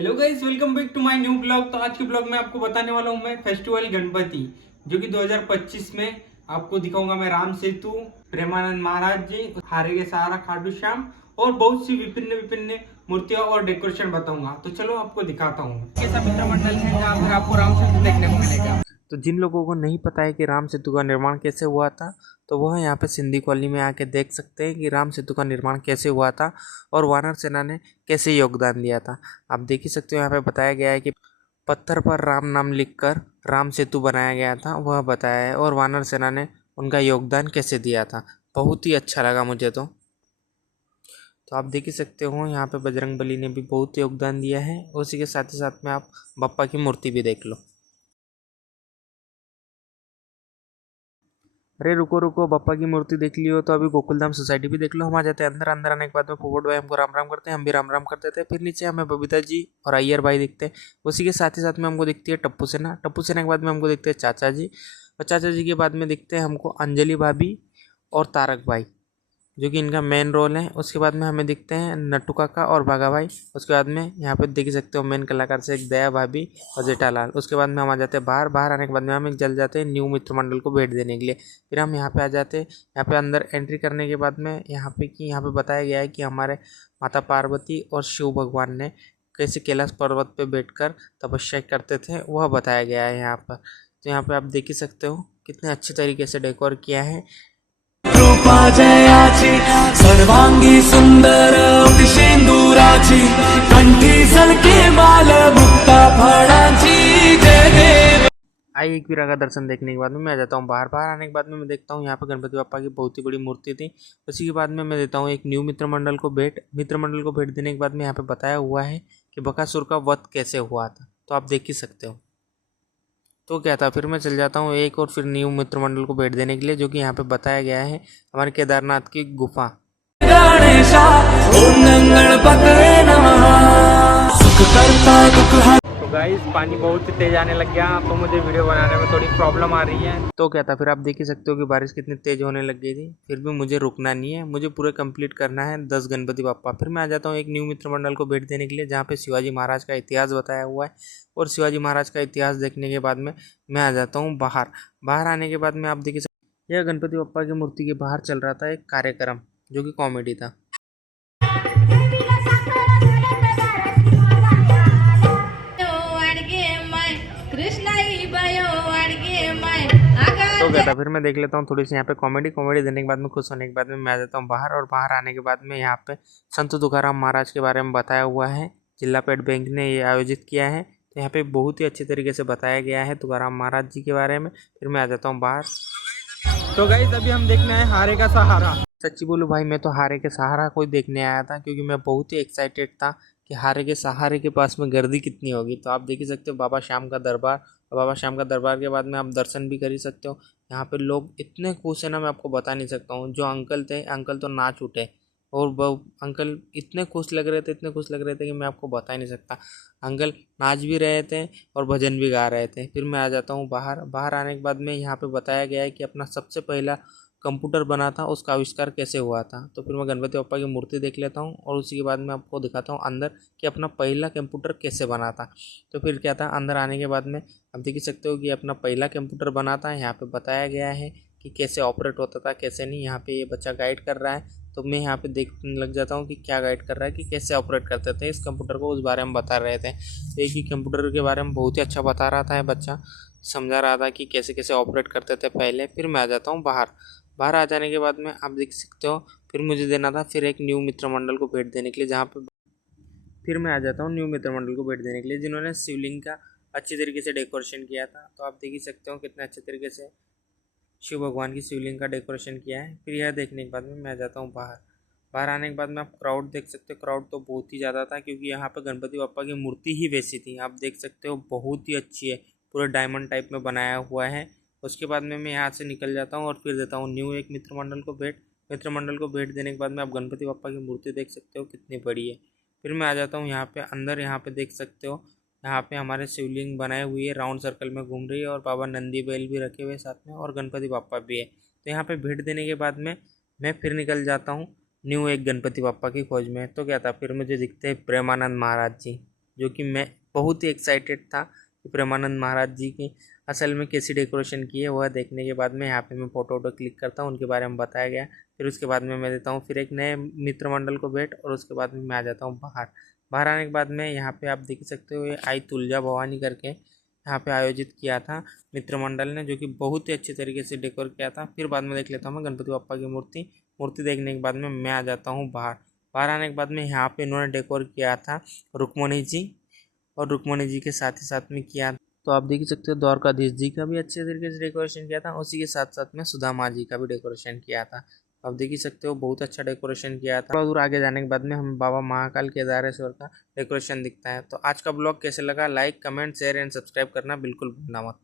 Hello guys, welcome back to my new blog. तो आज के ब्लॉग में आपको बताने वाला हूँ मैं फेस्टिवल गणपति, जो कि 2025 में आपको दिखाऊंगा मैं। राम सेतु, प्रेमानंद महाराज जी, हारे के सहारा खाटू श्याम और बहुत सी विभिन्न विभिन्न मूर्तियां और डेकोरेशन बताऊंगा। तो चलो आपको दिखाता हूँ। कैसा मित्र मंडल है जहाँ पर आपको राम सेतु देखने को मिलेगा। तो जिन लोगों को नहीं पता है कि राम सेतु का निर्माण कैसे हुआ था, तो वह यहाँ पे सिंधी कॉलोनी में आके देख सकते हैं कि राम सेतु का निर्माण कैसे हुआ था और वानर सेना ने कैसे योगदान दिया था। आप देख ही सकते हो, यहाँ पे बताया गया है कि पत्थर पर राम नाम लिखकर राम सेतु बनाया गया था, वह बताया है, और वानर सेना ने उनका योगदान कैसे दिया था। बहुत ही अच्छा लगा मुझे तो आप देख ही सकते हो, यहाँ पे बजरंगबली ने भी बहुत योगदान दिया है। उसी के साथ ही साथ में आप बप्पा की मूर्ति भी देख लो। अरे रुको रुको, बप्पा की मूर्ति देख लियो तो अभी गोकुलधाम सोसाइटी भी देख लो। हम आ जाते हैं अंदर। अंदर आने के बाद में पोपट भाई हमको राम राम करते हैं, हम भी राम राम करते थे। फिर नीचे हमें बबीता जी और अय्यर भाई दिखते हैं। उसी के साथ ही साथ में हमको दिखती है टप्पू सेना। टप्पू सेना के बाद में हमको दिखते हैं चाचा जी, और चाचा जी के बाद में दिखते हैं हमको अंजलि भाभी और तारक भाई, जो कि इनका मेन रोल है। उसके बाद में हमें दिखते हैं नट्टू काका और भागा भाई। उसके बाद में यहाँ पे देख सकते हो मेन कलाकार से एक दया भाभी और जेठालाल। उसके बाद में हम आ जाते हैं बाहर। बाहर आने के बाद में हम एक जल जाते हैं न्यू मित्र मंडल को भेंट देने के लिए। फिर हम यहाँ पे आ जाते हैं। यहाँ पे अंदर एंट्री करने के बाद में यहाँ पे बताया गया है कि हमारे माता पार्वती और शिव भगवान ने कैसे कैलाश पर्वत पे बैठकर तपस्या करते थे, वह बताया गया है यहाँ पर। तो यहाँ पे आप देख ही सकते हो कितने अच्छे तरीके से डेकोर किया है। कृपा जयाची सर्वांगी सुंदर शेंदुराची कंठी सलके माल मुक्ता फळांची जय देव। आई एक वीरा का दर्शन देखने के बाद में मैं आ जाता हूँ बाहर। बाहर आने के बाद में मैं देखता हूँ यहाँ पे गणपति बापा की बहुत ही बड़ी मूर्ति थी। उसी के बाद में मैं देता हूँ एक न्यू मित्र मंडल को भेंट। मित्र मंडल को भेंट देने के बाद में यहाँ पे बताया हुआ है कि बकासुर का वध कैसे हुआ था, तो आप देख ही सकते हो। तो क्या था, फिर मैं चल जाता हूँ एक और फिर न्यू मित्र मंडल को भेंट देने के लिए, जो कि यहाँ पे बताया गया है हमारे केदारनाथ की गुफा। गणेशा ओम गणपतये नमः सुख करता दुख। तो गाइस, पानी बहुत ही तेज आने लग गया, तो मुझे वीडियो बनाने में थोड़ी प्रॉब्लम आ रही है। तो क्या था, फिर आप देख ही सकते हो कि बारिश कितनी तेज होने लग गई थी। फिर भी मुझे रुकना नहीं है, मुझे पूरे कंप्लीट करना है 10 गणपति बाप्पा। फिर मैं आ जाता हूँ एक न्यू मित्र मंडल को भेंट देने के लिए, जहाँ पे शिवाजी महाराज का इतिहास बताया हुआ है। और शिवाजी महाराज का इतिहास देखने के बाद में मैं आ जाता हूँ बाहर। बाहर आने के बाद में आप देख सकते, यह गणपति बाप्पा की मूर्ति के बाहर चल रहा था एक कार्यक्रम, जो कि कॉमेडी था। तो क्या था, फिर मैं देख लेता हूँ थोड़ी सी यहाँ पे कॉमेडी देने के बाद में खुश होने के बाद में मैं आ जाता हूँ बाहर। और बाहर आने के बाद में यहाँ पे संत तुकाराम महाराज के बारे में बताया हुआ है। जिला पेट बैंक ने ये आयोजित किया है, तो यहाँ पे बहुत ही अच्छे तरीके से बताया गया है तुकाराम महाराज जी के बारे में। फिर मैं आ जाता हूँ बाहर। तो गाइस, अभी हम देखना है हारे का सहारा। सच्ची बोलूं भाई, मैं तो हारे के सहारा को देखने आया था, क्योंकि मैं बहुत ही एक्साइटेड था कि हारे के सहारे के पास में गर्दी कितनी होगी। तो आप देख ही सकते हो बाबा श्याम का दरबार, और बाबा श्याम का दरबार के बाद में आप दर्शन भी कर ही सकते हो। यहाँ पे लोग इतने खुश है ना, मैं आपको बता नहीं सकता हूँ। जो अंकल थे, अंकल तो नाच उठे, और अंकल इतने खुश लग रहे थे, इतने खुश लग रहे थे कि मैं आपको बता ही नहीं सकता। अंकल नाच भी रहे थे और भजन भी गा रहे थे। फिर मैं आ जाता हूँ बाहर। बाहर आने के बाद में यहाँ पे बताया गया है कि अपना सबसे पहला कंप्यूटर बना था, उसका आविष्कार कैसे हुआ था। तो फिर मैं गणपति बप्पा की मूर्ति देख लेता हूँ, और उसी के बाद में आपको दिखाता हूँ अंदर कि अपना पहला कंप्यूटर कैसे बना था। तो फिर क्या था, अंदर आने के बाद में आप देख सकते हो कि अपना पहला कंप्यूटर बना था। यहाँ पे बताया गया है कि कैसे ऑपरेट होता था, कैसे नहीं। यहाँ पे ये बच्चा गाइड कर रहा है, तो मैं यहाँ पे देखने लग जाता हूँ कि क्या गाइड कर रहा है, कि कैसे ऑपरेट करते थे इस कंप्यूटर को, उस बारे में बता रहे थे। तो एक ही कंप्यूटर के बारे में बहुत ही अच्छा बता रहा था ये बच्चा, समझा रहा था कि कैसे कैसे ऑपरेट करते थे पहले। फिर मैं आ जाता हूँ बाहर। बाहर आ जाने के बाद में आप देख सकते हो, फिर मुझे देना था फिर एक न्यू मित्र मंडल को भेंट देने के लिए, जहाँ पे फिर मैं आ जाता हूँ न्यू मित्र मंडल को भेंट देने के लिए, जिन्होंने शिवलिंग का अच्छी तरीके से डेकोरेशन किया था। तो आप देख ही सकते हो कितने अच्छे तरीके से शिव भगवान की शिवलिंग का डेकोरेशन किया है। फिर यह देखने के बाद में मैं आ जाता हूँ बाहर। बाहर आने के बाद में आप क्राउड देख सकते हो। क्राउड तो बहुत ही ज़्यादा था, क्योंकि यहाँ पे गणपति बापा की मूर्ति ही वैसी थी। आप देख सकते हो बहुत ही अच्छी है, पूरे डायमंड टाइप में बनाया हुआ है। उसके बाद में मैं यहाँ से निकल जाता हूँ और फिर देता हूँ न्यू एक मित्र मंडल को भेंट। मित्र मंडल को भेंट देने के बाद में आप गणपति बापा की मूर्ति देख सकते हो कितनी बड़ी है। फिर मैं आ जाता हूँ यहाँ पे अंदर। यहाँ पे देख सकते हो, यहाँ पे हमारे शिवलिंग बनाए हुई है, राउंड सर्कल में घूम रही है, और बाबा नंदी बैल भी रखे हुए साथ में, और गणपति बापा भी है। तो यहाँ पे भेंट देने के बाद में मैं फिर निकल जाता हूँ न्यू एक गणपति बापा की खोज में। तो क्या था, फिर मुझे दिखते हैं प्रेमानंद महाराज जी। जो कि मैं बहुत ही एक्साइटेड था कि प्रेमानंद महाराज जी की असल में कैसी डेकोरेशन की है। वह देखने के बाद में यहाँ पे मैं फ़ोटो वोटो क्लिक करता हूँ, उनके बारे में बताया गया। फिर उसके बाद में मैं देता हूँ फिर एक नए मित्र मंडल को भेंट, और उसके बाद में मैं आ जाता हूँ बाहर। बाहर आने के बाद में यहाँ पे आप देख सकते हो ये आई तुलजा भवानी करके यहाँ पे आयोजित किया था मित्र मंडल ने, जो कि बहुत ही अच्छे तरीके से डेकोर किया था। फिर बाद में देख लेता हूँ मैं गणपति बप्पा की मूर्ति देखने के बाद में मैं आ जाता हूँ बाहर। बाहर आने के बाद में यहाँ पे इन्होंने डेकोर किया था रुक्मणी जी, और रुक्मणी जी के साथ ही साथ में किया। तो आप देख सकते हो द्वारकाधीश जी का भी अच्छे तरीके से डेकोरेशन किया था, उसी के साथ साथ में सुदामा जी का भी डेकोरेशन किया था। आप देख ही सकते हो बहुत अच्छा डेकोरेशन किया था। थोड़ा दूर आगे जाने के बाद में हमें बाबा महाकाल केदारेश्वर का डेकोरेशन दिखता है। तो आज का ब्लॉग कैसे लगा, like comment share and subscribe करना बिल्कुल भूलना मत।